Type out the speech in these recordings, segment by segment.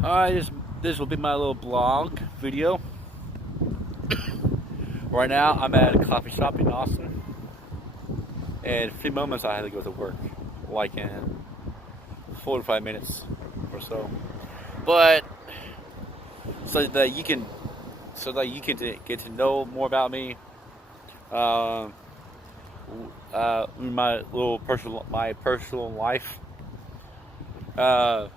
This will be my little blog video. Right now, I'm at a coffee shop in Austin, and in a few moments I have to go to work, like in 45 minutes or so. But so that you can, get to know more about me, um, my personal life. Uh,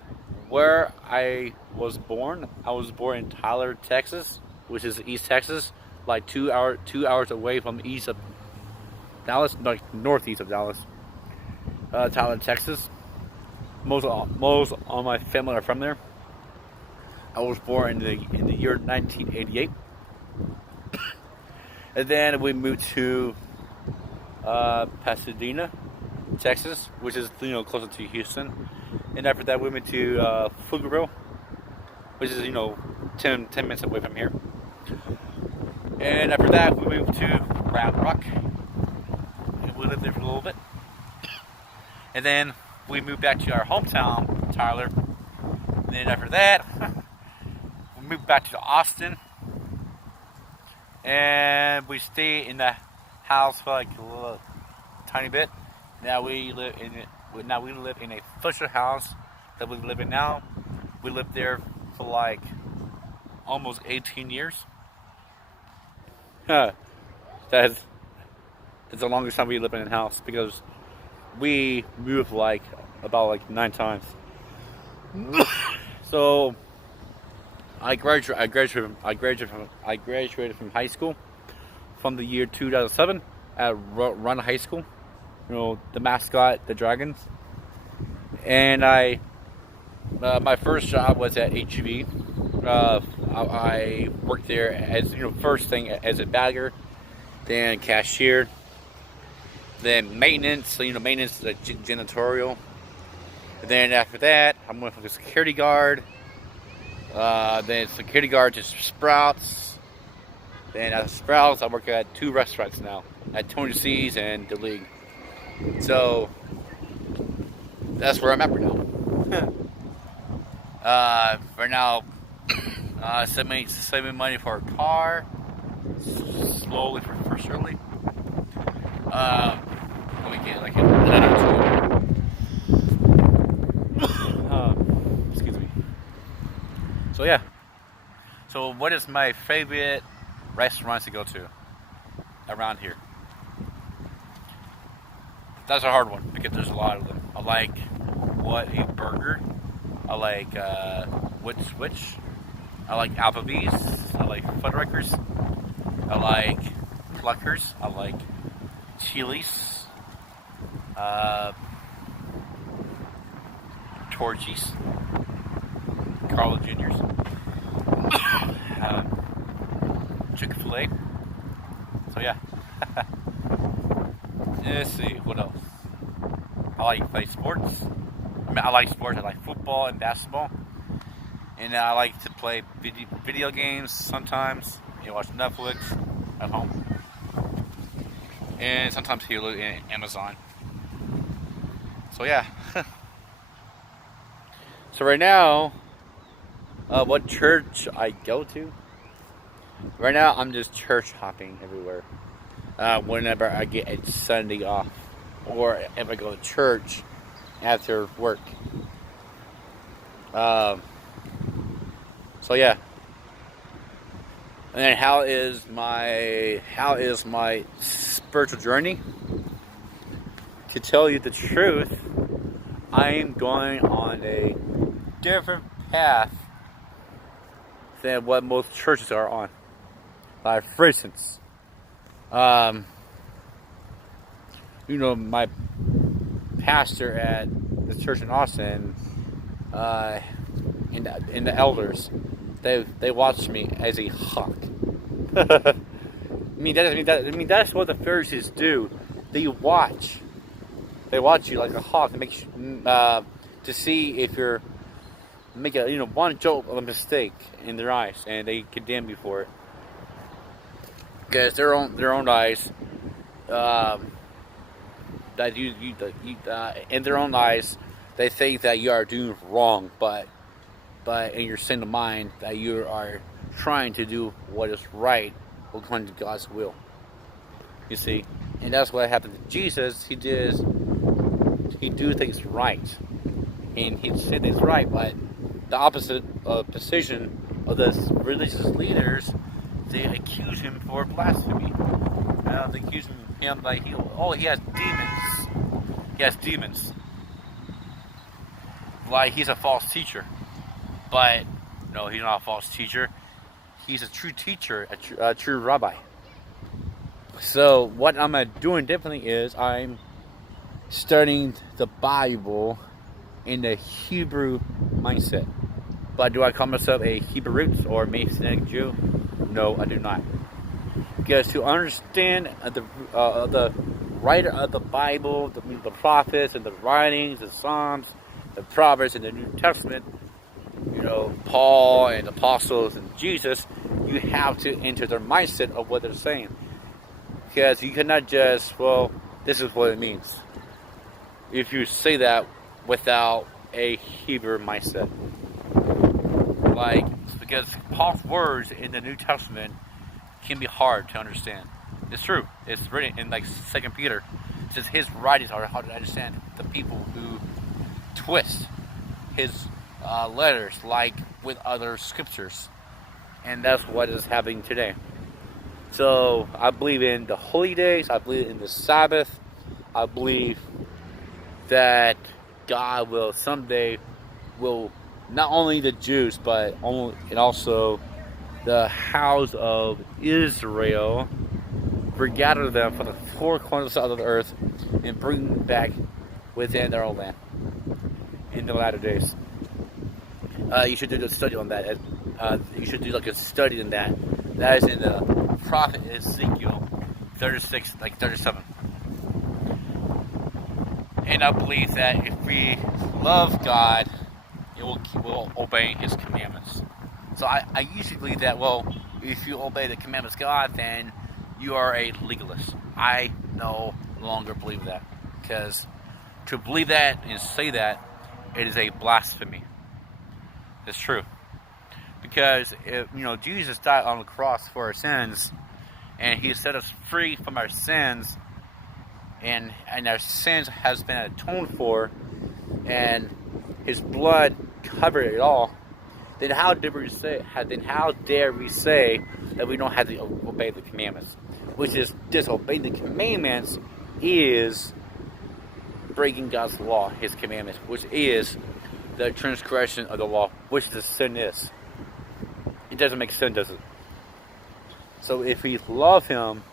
where I was born in Tyler, Texas, which is East Texas, like 2 hours away from east of Dallas, like northeast of Dallas. Tyler, Texas. Most all my family are from there. I was born in the year 1988, and then we moved to Pasadena, Texas, which is closer to Houston. And after that, we went to Pflugerville, which is 10 minutes away from here. And after that, we moved to Round Rock, and we lived there for a little bit. And then we moved back to our hometown, Tyler. And then after that, we moved back to Austin, and we stayed in the house for like a little tiny bit. Now we live in it. Now we live in a Fisher house that we live in now. We lived there for like almost 18 years. That's the longest time we lived in a house because we moved about 9 times. So I graduated from high school from the year 2007 at Run High School. The mascot, the Dragons. And my first job was at HEB. I worked there as first thing as a bagger, then cashier, then maintenance. So maintenance is janitorial. And then after that, I went from the security guard. Then security guard to Sprouts. Then at Sprouts, I work at 2 restaurants now, at Tony C's and The League. So that's where I'm at right now. Right now, saving money for a car, slowly for surely. Let me get like excuse me. So yeah. So what is my favorite restaurants to go to around here? That's a hard one because there's a lot of them. I like What a Burger. I like Which. I like Applebee's. I like Fuddruckers. I like Pluckers. I like Chili's. Torchy's. Carl Jr.'s. Chick-fil-A. So yeah. Let's see, what else? I like to play sports. I like sports. I like football and basketball. And I like to play video games sometimes. Watch Netflix at home. And sometimes Hulu and Amazon. So yeah. So right now, what church I go to? Right now, I'm just church hopping everywhere. Whenever I get a Sunday off, or if I go to church after work. So yeah. And then how is my spiritual journey? To tell you the truth, I am going on a different path than what most churches are on. For instance, my pastor at the church in Austin, and the elders, they watch me as a hawk. That's what the Pharisees do. They watch you like a hawk to see if you're make one joke of a mistake in their eyes, and they condemn you for it. Because their own eyes, in their own eyes, they think that you are doing wrong, but but in your sin of mind that you are trying to do what is right according to God's will. You see, and that's what happened to Jesus. He do things right, and he said things right, but the opposite position of the religious leaders, they accuse him for blasphemy. They accuse him like he has demons. He has demons. Like he's a false teacher, but no, he's not a false teacher. He's a true teacher, a true rabbi. So what I'm doing differently is I'm studying the Bible in the Hebrew mindset. But do I call myself a Hebrew roots or Messianic Jew? No, I do not. Because to understand the writer of the Bible, the prophets and the writings, the Psalms, the Proverbs and the New Testament, Paul and the apostles and Jesus, you have to enter their mindset of what they're saying. Because you cannot just, this is what it means. If you say that without a Hebrew mindset. Because Paul's words in the New Testament can be hard to understand. It's true. It's written in 2 Peter. It says his writings are hard to understand. The people who twist his letters like with other scriptures. And that's what is happening today. So I believe in the holy days. I believe in the Sabbath. I believe that God will someday not only the Jews but also the house of Israel regather them from the four corners of the earth and bring them back within their own land in the latter days. You should do a study on that. You should do a study in that. That is in the prophet Ezekiel 36, 37. And I believe that if we love God, we'll obey His commandments. So I usually believe that, if you obey the commandments of God, then you are a legalist. I no longer believe that. Because to believe that and say that, it is a blasphemy. It's true. Because Jesus died on the cross for our sins, and He set us free from our sins, and our sins has been atoned for, and His blood covered it all. Then how dare we say that we don't have to obey the commandments? Which is disobeying the commandments is breaking God's law, His commandments, which is the transgression of the law, which the sin is. It doesn't make sense, does it? So if we love Him,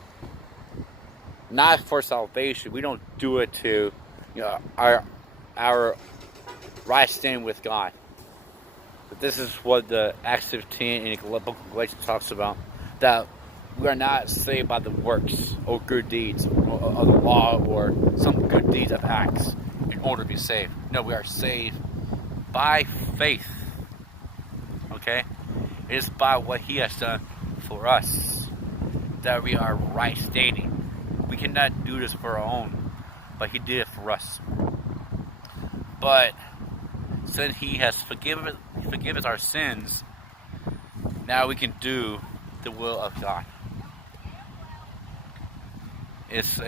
not for salvation, we don't do it to our right standing with God. But this is what the Acts 15 in the book of Galatians talks about, that we are not saved by the works or good deeds of the law or some good deeds of acts in order to be saved. No, we are saved by faith. Okay? It is by what He has done for us that we are right standing. We cannot do this for our own, but He did it for us. But since He has forgiven our sins, now we can do the will of God. It's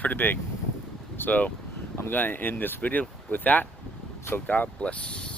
pretty big. So I'm going to end this video with that. So God bless.